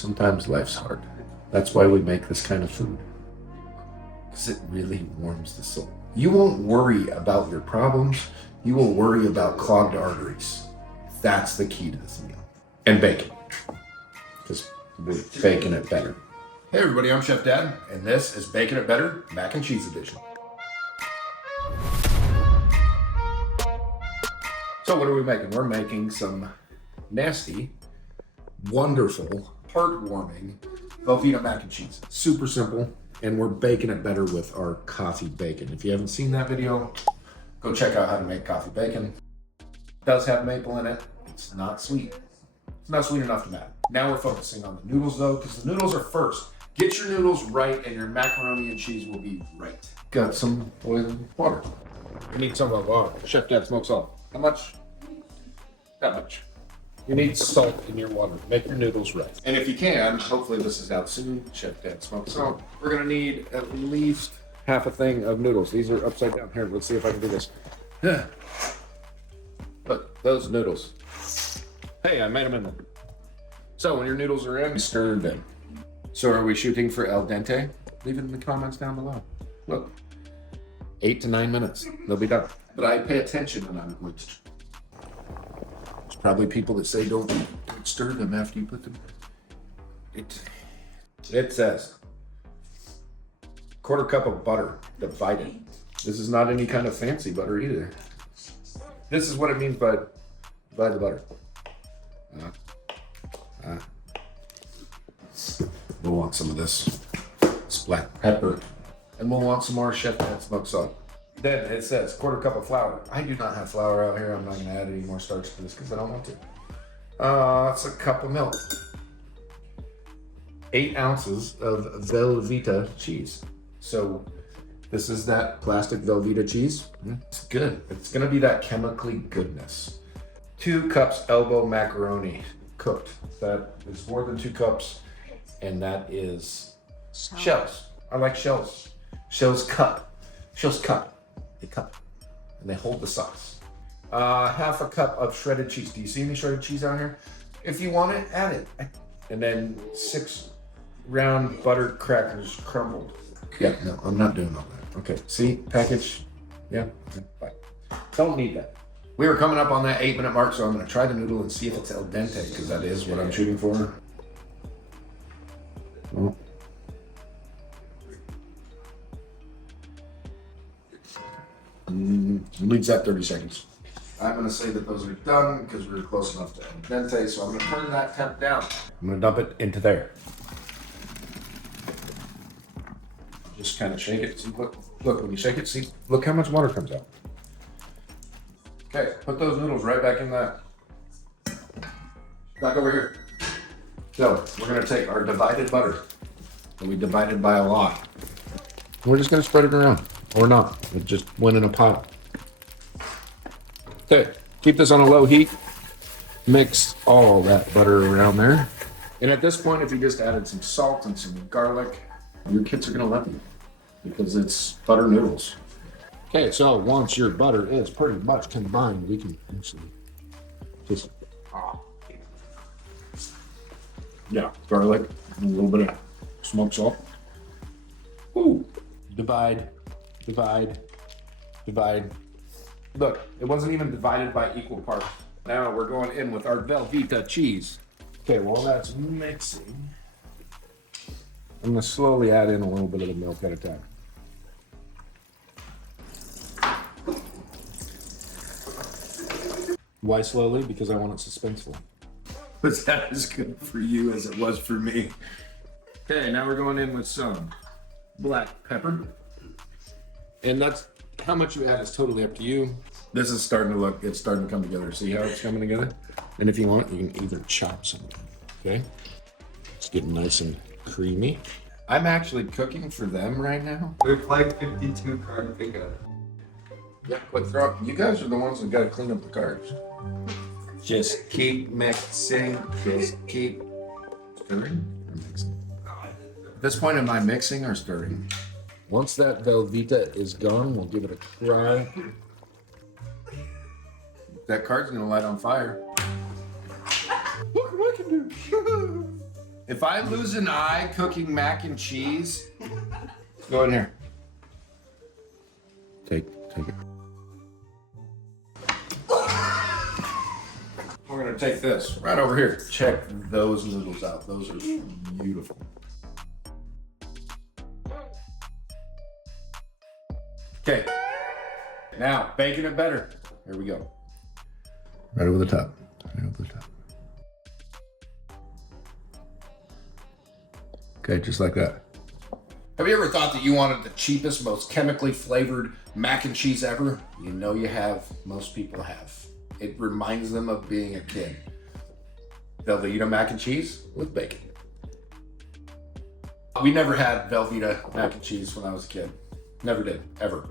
Sometimes life's hard. That's why we make this kind of food. Because it really warms the soul. You won't worry about your problems. You will worry about clogged arteries. That's the key to this meal. And bacon. Because we're baking it better. Hey everybody, I'm Chef Dad, and this is Baking It Better Mac and Cheese Edition. So what are we making? We're making some nasty, wonderful, heartwarming Velveeta Mac and Cheese. Super simple, and we're baking it better with our coffee bacon. If you haven't seen that video, go check out how to make coffee bacon. It does have maple in it. It's not sweet. It's not sweet enough to matter. Now we're focusing on the noodles though, because the noodles are first. Get your noodles right and your macaroni and cheese will be right. Got some boiling water. You need some of Chef Dad smoked salt. How much? That much. You need salt in your water. Make your noodles right. And if you can, hopefully this is out soon, Chef Dad smoked salt. We're gonna need at least half a thing of noodles. These are upside down. Here, let's see if I can do this. Look, those noodles. Hey, I made them in there. So when your noodles are in, stir them. So are we shooting for al dente? Leave it in the comments down below. Look, 8 to 9 minutes. They'll be done. But I pay attention when I'm going to. There's probably people that say don't stir them after you put them. It says 1/4 cup of butter divided. This is not any kind of fancy butter either. This is what it means by divide the butter. We'll want some of this black pepper, and we'll want some more Chef Dad smoked salt. Then it says 1/4 cup of flour. I do not have flour out here. I'm not gonna add any more starch to this because I don't want to. That's a cup of milk. 8 ounces of Velveeta cheese. So this is that plastic Velveeta cheese. It's good. It's gonna be that chemically goodness. 2 cups elbow macaroni cooked. That is more than 2 cups. And that is shells. I like shells. Shells cup. Shells cup. They cup. And they hold the sauce. Half a cup of shredded cheese. Do you see any shredded cheese out here? If you want it, add it. And then 6 round butter crackers crumbled. Yeah, no, I'm not doing all that. Okay, see, package. Yeah, okay, bye. Don't need that. We were coming up on that 8-minute mark, so I'm gonna try the noodle and see if it's al dente, because that is what I'm shooting for. Oh. Leaves that 30 seconds. I'm gonna say that those are done because we were close enough to al dente, so I'm gonna turn that temp down. I'm gonna dump it into there. Just kind of shake it. See, look, when you shake it, see, look how much water comes out. Okay, put those noodles right back in that. Back over here. So we're gonna take our divided butter, and we divided by a lot. We're just gonna spread it around, or not. It just went in a pile. Okay, keep this on a low heat. Mix all that butter around there. And at this point, if you just added some salt and some garlic, your kids are gonna love you because it's butter noodles. Okay, so once your butter is pretty much combined, we can actually just garlic, and a little bit of smoked salt. Ooh, divide. Look, it wasn't even divided by equal parts. Now we're going in with our Velveeta cheese. Okay, while that's mixing, I'm gonna slowly add in a little bit of the milk at a time. Why slowly? Because I want it suspenseful. Was that as good for you as it was for me? Okay, now we're going in with some black pepper. And that's how much you add is totally up to you. This is starting to look, it's starting to come together. See how it's coming together? And if you want, you can either chop some, okay? It's getting nice and creamy. I'm actually cooking for them right now. We've like 52 card pickup. Yeah, quit throwing. You guys are the ones that gotta clean up the cards. Just keep mixing. Just keep stirring or mixing. At this point, am I mixing or stirring? Once that Velveeta is gone, we'll give it a try. That card's gonna light on fire. Look what I can do. If I lose an eye cooking mac and cheese, go in here. Take it. We're gonna take this right over here. Check those noodles out. Those are beautiful. Okay, now baking it better. Here we go. Right over the top. Right over the top. Okay, just like that. Have you ever thought that you wanted the cheapest, most chemically flavored mac and cheese ever? You know you have. Most people have. It reminds them of being a kid. Velveeta Mac and Cheese with bacon. We never had Velveeta Mac and Cheese when I was a kid. Never did, ever.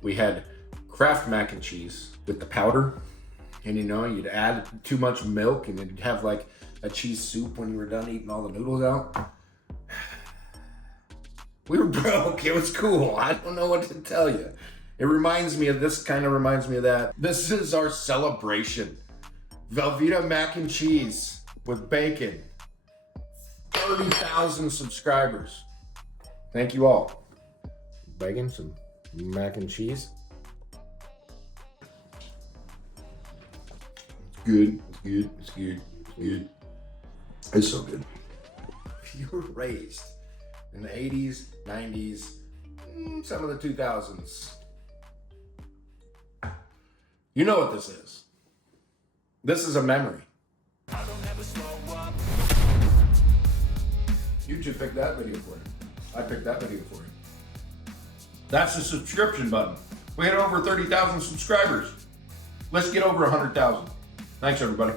We had Kraft mac and cheese with the powder, and you know, you'd add too much milk and you'd have like a cheese soup when you were done eating all the noodles out. We were broke, it was cool. I don't know what to tell you. It reminds me of this, kind of reminds me of that. This is our celebration. Velveeta Mac and Cheese with bacon. 30,000 subscribers. Thank you all. Bacon, some mac and cheese. Good, it's good, it's good, it's good. It's so good. You were raised in the 80s, 90s, some of the 2000s. You know what this is. This is a memory. YouTube picked that video for you. I picked that video for you. That's the subscription button. We had over 30,000 subscribers. Let's get over 100,000. Thanks, everybody.